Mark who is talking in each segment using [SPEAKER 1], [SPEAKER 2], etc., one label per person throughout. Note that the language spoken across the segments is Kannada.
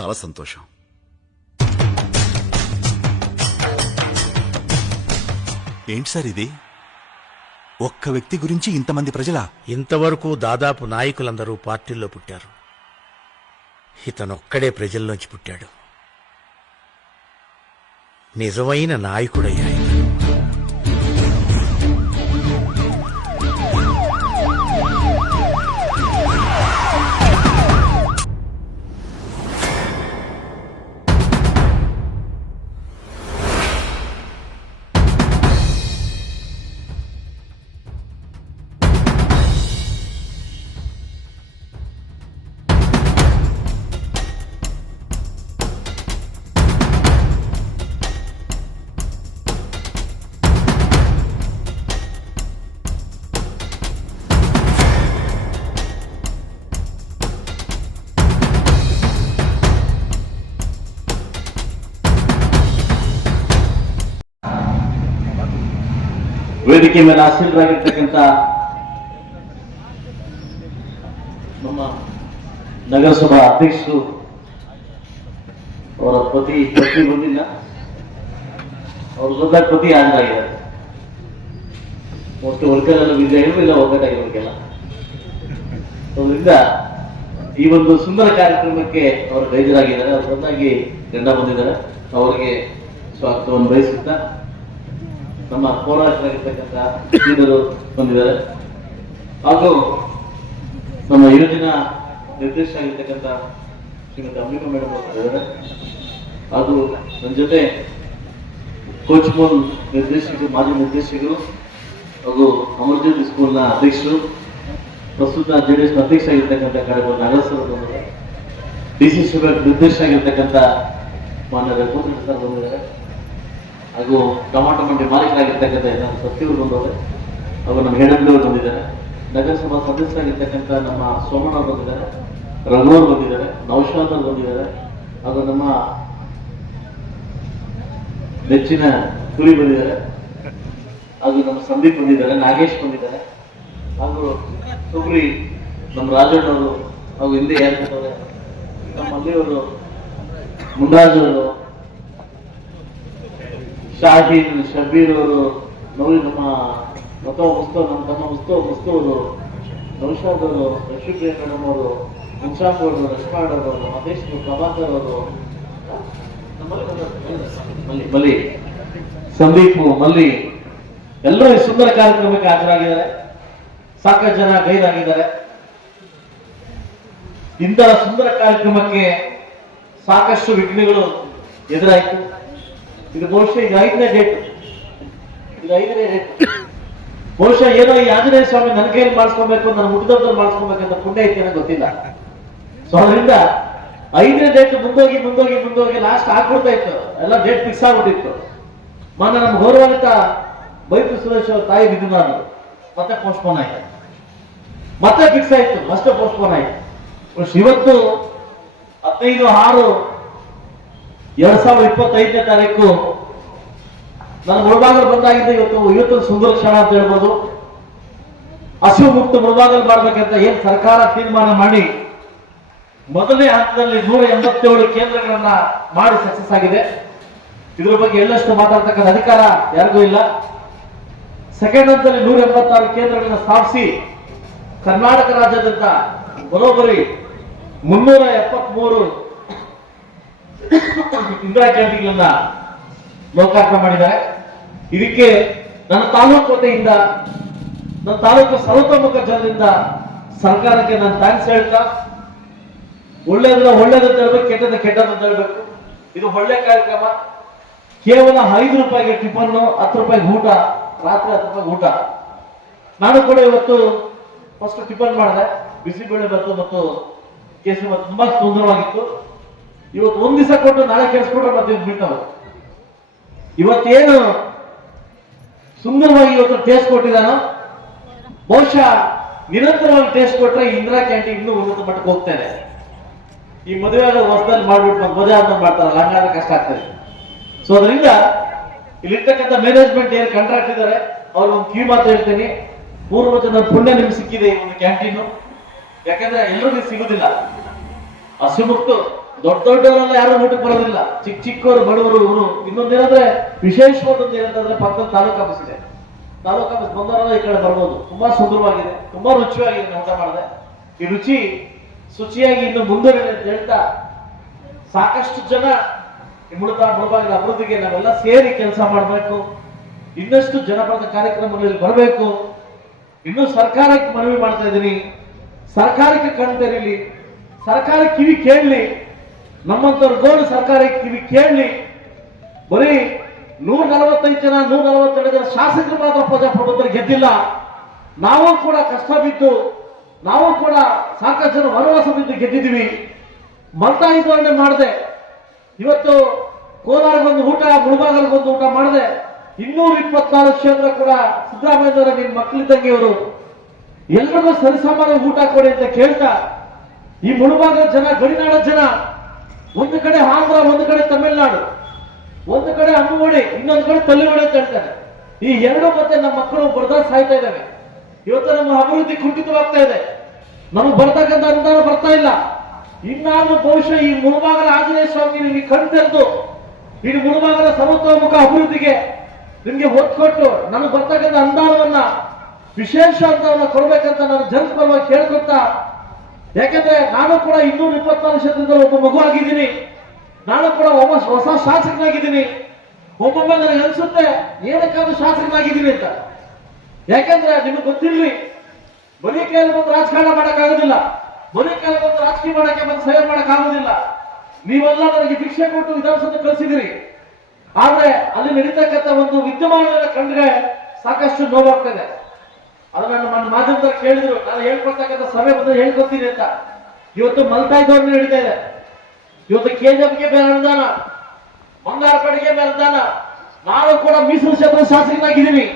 [SPEAKER 1] చాలా సంతోషం.
[SPEAKER 2] ఏంటి సార్ ఇది? ఒక్క వ్యక్తి గురించి ఇంతమంది ప్రజలా
[SPEAKER 3] ఇంతవరకు దాదాపు నాయకులందరూ పార్టీల్లో పుట్టారు. ఇతనొక్కడే ప్రజల్లోంచి పుట్టాడు. నిజమైన నాయకుడయ్యా
[SPEAKER 4] ವೇದಿಕೆ ಮೇಲೆ ಆಸೀನರಾಗಿರ್ತಕ್ಕಂಥ ನಮ್ಮ ನಗರಸಭಾ ಅಧ್ಯಕ್ಷರು ಅವರ ಪತಿ ಪತ್ನಿ ಬಂದಿಲ್ಲ. ಅವ್ರ ದೊಡ್ಡ ಪತಿ ಆಗಿದ್ದಾರೆ ಒಟ್ಟು ವರ್ಕರೆಲ್ಲ ವಿಜಯ ಇಲ್ಲ ಒಗ್ಗಟ್ಟಾಗಿರೋರಿಗೆಲ್ಲ ಅದರಿಂದ ಈ ಒಂದು ಸುಂದರ ಕಾರ್ಯಕ್ರಮಕ್ಕೆ ಅವರು ಗೈಜರಾಗಿದ್ದಾರೆ ಅವ್ರ ಬಂದಾಗಿ ಗಂಡ ಬಂದಿದ್ದಾರೆ. ಅವರಿಗೆ ಸ್ವಾಗತವನ್ನು ಬಯಸುತ್ತಾ ನಮ್ಮ ಹೋರಾಟರಾಗಿರ್ತಕ್ಕಂಥ ಬಂದಿದ್ದಾರೆ. ಹಾಗೂ ನಮ್ಮ ಯೋಜನಾ ನಿರ್ದೇಶಕರಾಗಿರ್ತಕ್ಕಂಥ ಶ್ರೀಮತಿ ಅಂಬಿಕಾ ಮೇಡಮ್ ಬಂದಿದ್ದಾರೆ. ಹಾಗೂ ನನ್ನ ಜೊತೆ ಕೋಚ್ ಮೋಲ್ ನಿರ್ದೇಶಕರು, ಮಾಜಿ ನಿರ್ದೇಶಕರು ಹಾಗೂ ಅಮರ್ಜಿತ್ ಸ್ಕೂಲ್ನ ಅಧ್ಯಕ್ಷರು, ಪ್ರಸ್ತುತ ಜೆ ಡಿ ಎಸ್ ಅಧ್ಯಕ್ಷ ಆಗಿರ್ತಕ್ಕಂಥ ಕಾರ್ಯಕ್ರಮ ಡಿ ಸಿ ಶಿವರಾಜ್ ನಿರ್ದೇಶಕ ಆಗಿರ್ತಕ್ಕಂಥ ಮಾನ್ಯ ರಘುವಂತ ಸರ್ ಬಂದಿದ್ದಾರೆ. ಹಾಗೂ ಟೊಮಾಟೊ ಮಂಡಿ ಮಾಲೀಕರಾಗಿರ್ತಕ್ಕಂಥ ಎಲ್ಲ ಸತ್ಯವರು ಬಂದವರು ಹಾಗೂ ನಮ್ಮ ಹೇಡಬ್ಲಿಯವರು ಬಂದಿದ್ದಾರೆ. ನಗರಸಭಾ ಸದಸ್ಯರಾಗಿರ್ತಕ್ಕಂಥ ನಮ್ಮ ಸೋಮಣ್ಣ ಬಂದಿದ್ದಾರೆ ರಘುವರ್ ಬಂದಿದ್ದಾರೆ, ನೌಶಾದ್ ಬಂದಿದ್ದಾರೆ, ಹಾಗೂ ನಮ್ಮ ನೆಚ್ಚಿನ ಕುರಿ ಬಂದಿದ್ದಾರೆ. ಹಾಗೂ ನಮ್ಮ ಸಂದೀಪ್ ಬಂದಿದ್ದಾರೆ, ನಾಗೇಶ್ ಬಂದಿದ್ದಾರೆ. ಹಾಗೂ ಸುಬ್ರಿ ನಮ್ಮ ರಾಜಣ್ಣವರು ಹಾಗೂ ಹಿಂದೆ ಯಾರು ನಮ್ಮ ಮಲ್ಲಿಯವರು ಮುಂಡಾಜ್ ಅವರು. ಶಾಹೀನ್ ಶಬೀರ್ ಅವರು ನೋಡಿ ನಮ್ಮ ಮತ ಮುಸ್ತೋ ನಮ್ಮ ತಮ್ಮ ಮುಸ್ತೋ ಮುಸ್ತೋ ಅವರು ನೌಶಾದ್ ಅವರು ಲಕ್ಷ್ಮೀಪ್ರಿಯ ಮೇಡಮ್ ಅವರು ಮುನ್ಸಾಫ್ ಅವರು ರಶ್ಮಾಡ್ ಅವರು ಮಹೇಶ್ ಪ್ರಭಾಕರ್ ಅವರು ಮಲ್ಲಿ, ಸಂದೀಪ್, ಮಲ್ಲಿ, ಎಲ್ಲರೂ ಈ ಸುಂದರ ಕಾರ್ಯಕ್ರಮಕ್ಕೆ ಹಾಜರಾಗಿದ್ದಾರೆ. ಸಾಕಷ್ಟು ಜನ ಗೈರಾಗಿದ್ದಾರೆ. ಇಂತಹ ಸುಂದರ ಕಾರ್ಯಕ್ರಮಕ್ಕೆ ಸಾಕಷ್ಟು ವಿಘ್ನಗಳು ಎದುರಾಯಿತು. ಇದು ಬಹುಶಃ ಇದು ಐದನೇ ಡೇಟ್ ಇದು ಐದನೇ ಡೇಟ್ ಬಹುಶಃ ಏನೋ ಈ ಆಂಜನೇಯ ಸ್ವಾಮಿ ನನ್ನ ಕೈಯಲ್ಲಿ ಮಾಡಿಸ್ಕೊಬೇಕು, ನನ್ನ ಮುಟ್ಟಿದವ್ರು ಮಾಡಿಸ್ಕೊಬೇಕಂತ ಪುಣ್ಯ ಐತೆ ಅನ್ನೋ ಗೊತ್ತಿಲ್ಲ. ಸೊ ಅದರಿಂದ ಐದನೇ ಡೇಟ್ ಮುಂದೋಗಿ ಮುಂದೋಗಿ ಮುಂದೋಗಿ ಲಾಸ್ಟ್ ಆಗ್ಬಿಡ್ತಾ ಇತ್ತು. ಎಲ್ಲ ಡೇಟ್ ಫಿಕ್ಸ್ ಆಗ್ಬಿಟ್ಟಿತ್ತು. ಮೊನ್ನೆ ನಮ್ಮ ಗೌರವಾನ್ವಿತ ಬೈಪು ಸುರೇಶ್ ಅವ್ರ ತಾಯಿ ಆದ್ರು. ಮತ್ತೆ ಪೋಸ್ಟ್ಪೋನ್ ಆಯ್ತು. ಮತ್ತೆ ಫಿಕ್ಸ್ ಆಯ್ತು. ಮತ್ತೆ ಪೋಸ್ಟ್ಪೋನ್ ಆಯ್ತು. ಇವತ್ತು ಹದಿನೈದು ಆರು ಎರಡ್ ಸಾವಿರದ ಇಪ್ಪತ್ತೈದನೇ ತಾರೀಕು ನನ್ನ ಮುಳಬಾಗಲ್ ಬಂದಾಗಿದ್ದ ಇವತ್ತು ಇವತ್ತು ಸುಂದರ ಕ್ಷಣ ಅಂತ ಹೇಳ್ಬೋದು. ಹಸಿವು ಮುಕ್ತ ಮುಳಬಾಗಲ್ ಮಾಡ್ಬೇಕಂತ ಏನ್ ಸರ್ಕಾರ ತೀರ್ಮಾನ ಮಾಡಿ ಮೊದಲನೇ ಹಂತದಲ್ಲಿ ನೂರ ಎಂಬತ್ತೇಳು ಕೇಂದ್ರಗಳನ್ನ ಮಾಡಿ ಸಕ್ಸಸ್ ಆಗಿದೆ. ಇದ್ರ ಬಗ್ಗೆ ಎಲ್ಲಷ್ಟು ಮಾತಾಡ್ತಕ್ಕಂಥ ಅಧಿಕಾರ ಯಾರಿಗೂ ಇಲ್ಲ. ಸೆಕೆಂಡ್ ಹಂತದಲ್ಲಿ ನೂರ ಎಂಬತ್ತಾರು ಕೇಂದ್ರಗಳನ್ನ ಸ್ಥಾಪಿಸಿ ಕರ್ನಾಟಕ ರಾಜ್ಯಾದ್ಯಂತ ಬರೋಬ್ಬರಿ ಮುನ್ನೂರ ಎಪ್ಪತ್ಮೂರು ಇಂದಿರಾ ಕ್ಯಾಂಟೀನ್ಗಳನ್ನ ಲೋಕಾರ್ಪಣೆ ಮಾಡಿದ್ದಾರೆ. ಇದಕ್ಕೆ ನನ್ನ ತಾಲೂಕು ವತಿಯಿಂದ, ನನ್ನ ತಾಲೂಕು ಸರ್ವತೋಮುಖ ಜನರಿಂದ ಸರ್ಕಾರಕ್ಕೆ ನಾನು ಥ್ಯಾಂಕ್ಸ್ ಹೇಳ್ತಾ, ಒಳ್ಳೇದನ್ನ ಒಳ್ಳೇದಂತ ಹೇಳ್ಬೇಕು ಕೆಟ್ಟದ ಕೆಟ್ಟದಂತ ಹೇಳ್ಬೇಕು ಇದು ಒಳ್ಳೆ ಕಾರ್ಯಕ್ರಮ. ಕೇವಲ ಐದು ರೂಪಾಯಿಗೆ ಟಿಫನ್ ಹತ್ತು ರೂಪಾಯಿಗೆ ಊಟ, ರಾತ್ರಿ ಹತ್ತು ರೂಪಾಯಿ ಊಟ. ನಾನು ಕೂಡ ಇವತ್ತು ಫಸ್ಟ್ ಟಿಫನ್ ಮಾಡಿದೆ. ಬಿಸಿಬೇಳೆ ಬರ್ತು ಮತ್ತು ಕೇಸರಿ ತುಂಬಾ ಸುಂದರವಾಗಿತ್ತು. ಇವತ್ತು ಒಂದ್ ದಿವಸ ಕೊಟ್ಟು ನಾಳೆ ಕೆಲ್ಸ್ಕೊಟ್ರೆ ಮತ್ತೆ ಇದು ಇವತ್ತೇನು ಸುಂದರವಾಗಿ ಇವತ್ತು ಟೇಸ್ಟ್ ಕೊಟ್ಟಿದ್ದಾನೋ? ಬಹುಶಃ ನಿರಂತರವಾಗಿ ಟೇಸ್ಟ್ ಕೊಟ್ರೆ ಇಂದಿರಾ ಕ್ಯಾಂಟೀನ್ ಇನ್ನೂ ಉನ್ನತ ಮಟ್ಟಕ್ಕೆ ಹೋಗ್ತೇನೆ. ಈ ಮದುವೆ ಆದ ಹೊಸದಲ್ಲಿ ಮಾಡ್ಬಿಟ್ಟು ಮದುವೆ ಆದ್ರೆ ಮಾಡ್ತಾರಲ್ಲ, ಹಂಗಾದ್ರೆ ಕಷ್ಟ ಆಗ್ತದೆ. ಸೊ ಅದರಿಂದ ಇಲ್ಲಿರ್ತಕ್ಕಂಥ ಮ್ಯಾನೇಜ್ಮೆಂಟ್ ಏನು ಕಾಂಟ್ರಾಕ್ಟ್ ಇದ್ದಾರೆ ಅವ್ರಿಗೊಂದು ಕಿವಿ ಮಾತು ಹೇಳ್ತೀನಿ. ಪೂರ್ವ ಜನ ಪುಣ್ಯ ನಿಮ್ಗೆ ಸಿಕ್ಕಿದೆ ಈ ಒಂದು ಕ್ಯಾಂಟೀನು ಯಾಕಂದ್ರೆ ಎಲ್ಲರಿಗೂ ಸಿಗುದಿಲ್ಲ. ಹಸಿಮುಕ್ತು ದೊಡ್ಡ ದೊಡ್ಡವರೆಲ್ಲ ಯಾರು ಊಟಕ್ಕೆ ಬರೋದಿಲ್ಲ. ಚಿಕ್ಕ ಚಿಕ್ಕವರು, ಬಡವರು, ಇವರು. ಇನ್ನೊಂದೇನಂದ್ರೆ ವಿಶೇಷವಾದದ್ದು ಏನಂತಂದ್ರೆ ಪಕ್ಕದ ತಾಲೂಕು ಆಫೀಸ್ ಇದೆ. ತಾಲೂಕು ಆಫೀಸ್ ಬಂದವರೆಲ್ಲ ಈ ಕಡೆ ಬರ್ಬೋದು. ತುಂಬಾ ಸುಂದರವಾಗಿದೆ. ತುಂಬಾ ರುಚಿಯಾಗಿದೆ ಊಟ ಮಾಡಿದೆ ಈ ರುಚಿ ಶುಚಿಯಾಗಿ ಇನ್ನು ಅಂತ ಹೇಳ್ತಾ ಸಾಕಷ್ಟು ಜನ ಈ ಮುಳುಬಾ ಮುಳುಬಾಗಿಲ ಅಭಿವೃದ್ಧಿಗೆ ನಾವೆಲ್ಲ ಸೇರಿ ಕೆಲಸ ಮಾಡಬೇಕು. ಇನ್ನಷ್ಟು ಜನಪದ ಕಾರ್ಯಕ್ರಮಗಳಲ್ಲಿ ಬರಬೇಕು. ಇನ್ನು ಸರ್ಕಾರಕ್ಕೆ ಮನವಿ ಮಾಡ್ತಾ ಇದ್ದೀನಿ. ಸರ್ಕಾರಕ್ಕೆ ಕಣ್ ತೆರೀಲಿ. ಸರ್ಕಾರ ಕಿವಿ ಕೇಳಲಿ. ನಮ್ಮಂತವ್ರ ಗೋಳು ಸರ್ಕಾರಕ್ಕೆ ಕಿವಿ ಕೇಳಲಿ ಬರೀ ನೂರ ನಲವತ್ತೈದು ಜನ, ನೂರ ನಲವತ್ತೆರಡು ಜನ ಶಾಸಕರು ಮಾತ್ರ ಪ್ರಜಾಪ್ರಭುತ್ವ ಗೆದ್ದಿಲ್ಲ. ನಾವು ಕೂಡ ಕಷ್ಟ ಬಿದ್ದು, ನಾವು ಕೂಡ ಸಾಕಷ್ಟು ಜನ ವನವಾಸ ಬಿದ್ದು ಗೆದ್ದಿದ್ದೀವಿ. ಮಲ್ತಾಯಿ ಧೋರಣೆ ಮಾಡಿದೆ. ಇವತ್ತು ಕೋಲಾರಗೊಂದು ಊಟ, ಮುಳುಬಾಗಲ್ಗೊಂದು ಊಟ ಮಾಡಿದೆ. ಇನ್ನೂರ ಇಪ್ಪತ್ನಾಲ್ಕು ಕ್ಷೇತ್ರ ಕೂಡ ಸಿದ್ದರಾಮಯ್ಯನವರ ನಿನ್ ಮಕ್ಕಳಿದ್ದಂಗೆ ಅವರು ಎಲ್ಲರಿಗೂ ಸರಿಸಮಾನ ಊಟ ಕೊಡಿ ಅಂತ ಕೇಳ್ತಾ, ಈ ಮುಳುಬಾಗದ ಜನ ಗಡಿನಾಡ ಜನ ಒಂದು ಕಡೆ ಆಂಧ್ರ, ಒಂದು ಕಡೆ ತಮಿಳುನಾಡು. ಒಂದು ಕಡೆ ಅಮ್ಮುವಡಿ ಇನ್ನೊಂದು ಕಡೆ ತಳ್ಳಿವಡಿ ಅಂತ ಹೇಳ್ತಾರೆ. ಈ ಎರಡು ಮತ್ತೆ ನಮ್ಮ ಮಕ್ಕಳು ಬರ್ದಾ ಸಾಯ್ತಾ ಇದ್ದಾವೆ ಇವತ್ತು ನಮ್ಮ ಅಭಿವೃದ್ಧಿ ಕುಂಠಿತವಾಗ್ತಾ ಇದೆ. ನಮಗೆ ಬರ್ತಕ್ಕಂಥ ಅನುದಾನ ಬರ್ತಾ ಇಲ್ಲ. ಇನ್ನಾದ್ರೂ ಬಹುಶಃ ಈ ಮುಳುಬಾಗಲ ಆಂಜನೇಯ ಸ್ವಾಮಿ ನಿಮಗೆ ಕಣ್ ತೆರೆದು ಈ ಮುಳುಬಾಗಲ ಸಮತೋಮುಖ ಅಭಿವೃದ್ಧಿಗೆ ನಿಮಗೆ ಒತ್ತು ಕೊಟ್ಟು ನನಗೆ ಬರ್ತಕ್ಕಂಥ ಅನುದಾನವನ್ನ ವಿಶೇಷ ಅಂತ ಕೊಡ್ಬೇಕಂತ ನಾನು ಜನ ಪರವಾಗಿ ಕೇಳ್ಕೊತಾ ಯಾಕಂದ್ರೆ ನಾನು ಕೂಡ ಇನ್ನೂರ ಇಪ್ಪತ್ನಾಲ್ಕು ಕ್ಷೇತ್ರದಲ್ಲಿ ಒಬ್ಬ ಮಗು ಆಗಿದ್ದೀನಿ. ನಾನು ಕೂಡ ಒಬ್ಬ ಹೊಸ ಶಾಸಕನಾಗಿದ್ದೀನಿ. ಒಬ್ಬೊಬ್ಬ ನನಗೆ ಅನ್ಸುತ್ತೆ, ಏನಕ್ಕಾದ್ರೂ ಶಾಸಕನಾಗಿದ್ದೀನಿ ಅಂತ. ಯಾಕಂದ್ರೆ ನಿಮಗೆ ಗೊತ್ತಿರಲಿ, ಮನೆ ಕೈಯಲ್ಲಿ ಬಂದು ರಾಜಕಾರಣ ಮಾಡೋಕ್ಕಾಗೋದಿಲ್ಲ. ಬರೀ ಕೈಯಲ್ಲಿ ಬಂದು ರಾಜಕೀಯ ಮಾಡಕ್ಕೆ ಬಂದು ಸಹಾಯ ಮಾಡೋಕ್ಕಾಗೋದಿಲ್ಲ. ನೀವೆಲ್ಲ ನನಗೆ ಭಿಕ್ಷೆ ಕೊಟ್ಟು ವಿಧಾನಸೌಧ ಕಳಿಸಿದಿರಿ ಆದ್ರೆ ಅಲ್ಲಿ ನಡೀತಕ್ಕಂಥ ಒಂದು ವಿದ್ಯಮಾನಗಳ ಕಂಡ್ರೆ ಸಾಕಷ್ಟು ನೋವಾಗ್ತದೆ. ಅದನ್ನ ನನ್ನ ಮಾಧ್ಯಮದಲ್ಲಿ ಕೇಳಿದ್ರು, ನಾನು ಹೇಳ್ಕೊಡ್ತಕ್ಕಂಥ ಸಭೆ ಬಂದ್ರೆ ಹೇಳ್ಕೊತೀನಿ ಅಂತ. ಇವತ್ತು ಮಲ್ತಾ ಇದ್ದವ್ರನ್ನ ಹಿಡಿತಾ ಇದೆ ಇವತ್ತು ಕೆಜಿಎಫ್ಗೆ ಬೇರೆ ಅನುದಾನ ಬಂಗಾರಪೇಟೆಗೆ ಬೇರೆ ಅನುದಾನ. ನಾನು ಕೂಡ ಮೀಸಲು ಕ್ಷೇತ್ರ ಶಾಸಕನಾಗಿದ್ದೀನಿ.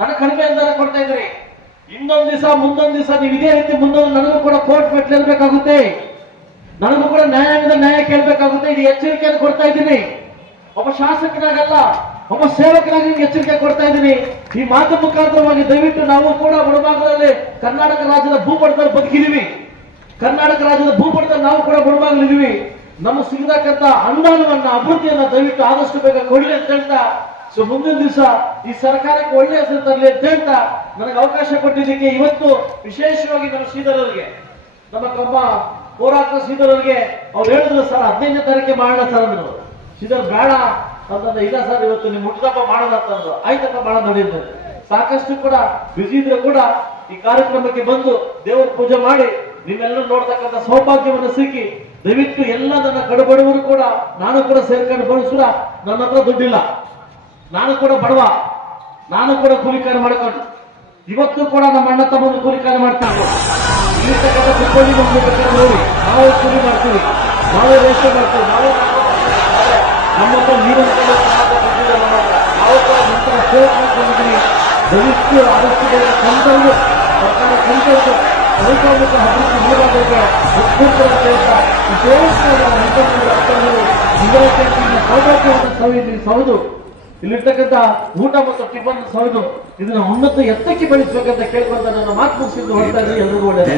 [SPEAKER 4] ನನಗೆ ಕಡಿಮೆ ಅನುದಾನ ಕೊಡ್ತಾ ಇದ್ರಿ ಇನ್ನೊಂದು ದಿವಸ, ಮುಂದೊಂದು ದಿವಸ ನೀವು ಇದೇ ರೀತಿ ಮುಂದೊಂದು ನನಗೂ ಕೂಡ ಕೋರ್ಟ್ ಮೆಟ್ಲೇಬೇಕಾಗುತ್ತೆ ನನಗೂ ಕೂಡ ನ್ಯಾಯಾಂಗದ ನ್ಯಾಯ ಕೇಳಬೇಕಾಗುತ್ತೆ. ಇದು ಎಚ್ಚರಿಕೆಯನ್ನು ಕೊಡ್ತಾ ಇದ್ದೀನಿ. ಒಬ್ಬ ಶಾಸಕನಾಗಲ್ಲ. ಒಬ್ಬ ಸೇವಕನಾಗಿ ನಿಮ್ಗೆ ಎಚ್ಚರಿಕೆ ಕೊಡ್ತಾ ಇದ್ದೀನಿ. ಈ ಮಾತು ಮುಖಾಂತರವಾಗಿ ದಯವಿಟ್ಟು ನಾವು ಕೂಡ ಬಡಭಾಗದಲ್ಲಿ ಕರ್ನಾಟಕ ರಾಜ್ಯದ ಭೂಪಟದಲ್ಲಿ ಬದುಕಿದೀವಿ ಕರ್ನಾಟಕ ರಾಜ್ಯದ ಭೂಪಟದಲ್ಲಿ ನಾವು ಕೂಡ ಬಡಭಾಗಲಿದ್ದೀವಿ ನಮ್ಮ ಸಿಗತಕ್ಕಂತ ಅನುದಾನವನ್ನ, ಅಭಿವೃದ್ಧಿಯನ್ನ ದಯವಿಟ್ಟು ಆದಷ್ಟು ಬೇಗ ಕೊಡಲಿ ಅಂತ ಹೇಳ್ತಾ, ಸೊ ಮುಂದಿನ ದಿವಸ ಈ ಸರ್ಕಾರಕ್ಕೆ ಒಳ್ಳೆಯ ಹೆಸರು ತರಲಿ ಅಂತ ಹೇಳ್ತಾ ನನಗೆ ಅವಕಾಶ ಕೊಟ್ಟಿದ್ದಕ್ಕೆ ಇವತ್ತು ವಿಶೇಷವಾಗಿ ನಮ್ಮ ಸೀದರರಿಗೆ ನಮ್ಮ ಕಮ್ಮ ಹೋರಾಟ ಸೀದರರಿಗೆ ಅವ್ರು ಹೇಳಿದ್ರು ಸರ್, ಹದಿನೈದನೇ ತಾರೀಕೆ ಮಾಡೋಣ ಸರ್ ಅಂದ್ರು. ಶ್ರೀಧರ್, ಬೇಡ. ಅಂತಂದ್ರೆ, ಇಲ್ಲ ಸರ್, ಇವತ್ತು ನೀವು ಹುಟ್ಟದಪ್ಪ ಮಾಡೋದಂತಂದ್ರು ಆಯ್ತಪ್ಪ ಬಹಳ ನೋಡಿದ್ರು. ಸಾಕಷ್ಟು ಕೂಡ ಬಿಸಿ ಇದ್ರೆ ಕೂಡ ಈ ಕಾರ್ಯಕ್ರಮಕ್ಕೆ ಬಂದು ದೇವರ ಪೂಜೆ ಮಾಡಿ ನಿಮ್ಮೆಲ್ಲರೂ ನೋಡ್ತಕ್ಕಂಥ ಸೌಭಾಗ್ಯವನ್ನು ಸಿಕ್ಕಿ, ದಯವಿಟ್ಟು ಎಲ್ಲ ನನ್ನ ಕಡುಬಡವರು ಕೂಡ, ನಾನು ಕೂಡ ಸೇರ್ಕೊಂಡು ಬರೋ ನನ್ನ ಹತ್ರ ದುಡ್ಡಿಲ್ಲ. ನಾನು ಕೂಡ ಬಡವ. ನಾನು ಕೂಡ ಕೂಲಿಕಾರ ಮಾಡ್ಕೊಂಡು. ಇವತ್ತು ಕೂಡ ನಮ್ಮ ಅಣ್ಣ ತಮ್ಮನ್ನು ಕೂಲಿಕಾರ ಮಾಡ್ತಾರೆ ನಾವು ಕೂಲಿ ಮಾಡ್ತೀವಿ. ನಾವೇ ರೇಷನ್ ಮಾಡ್ತೀವಿ. ನಾವೇ ನಮ್ಮ ಹತ್ರ ನೀರಿನ ಕಡೆ ಸಮಾಜ ಬಂದಿದೆ ನಮ್ಮ ಹತ್ರ. ನಾವು ಕೂಡ ನಂತರ ಸೇವೆ ಮಾಡ್ಕೊಂಡಿದ್ದೀವಿ ದಯವಿಟ್ಟು ಆದಷ್ಟು ಕಂತವ್ರು ಸರ್ಕಾರ ಕಂತವ್ರು ರೈತಾಂಬಿಕ ಅಭಿವೃದ್ಧಿ ಒಕ್ಕೂಟರ ಸೇರಿದ ವಿಶೇಷವಾದ ಹೆಣ್ಣು ಅರ್ಥಗಳು ಸೌದು. ಇಲ್ಲಿರ್ತಕ್ಕಂಥ ಊಟ ಮತ್ತು ಟಿಫನ್ ಸೌದು. ಇದನ್ನ ಉನ್ನತ ಎತ್ತಕ್ಕೆ ಬೆಳೆಸಬೇಕಂತ ಕೇಳ್ಕೊಂತ ನನ್ನ ಮಾತು ಮುಗಿಸಿದ್ದು ಹೊರತಾಗಿ ಎಲ್ಲರೂ ಎಲ್ಲರಿಗೂ ಒಳ್ಳೆಯದು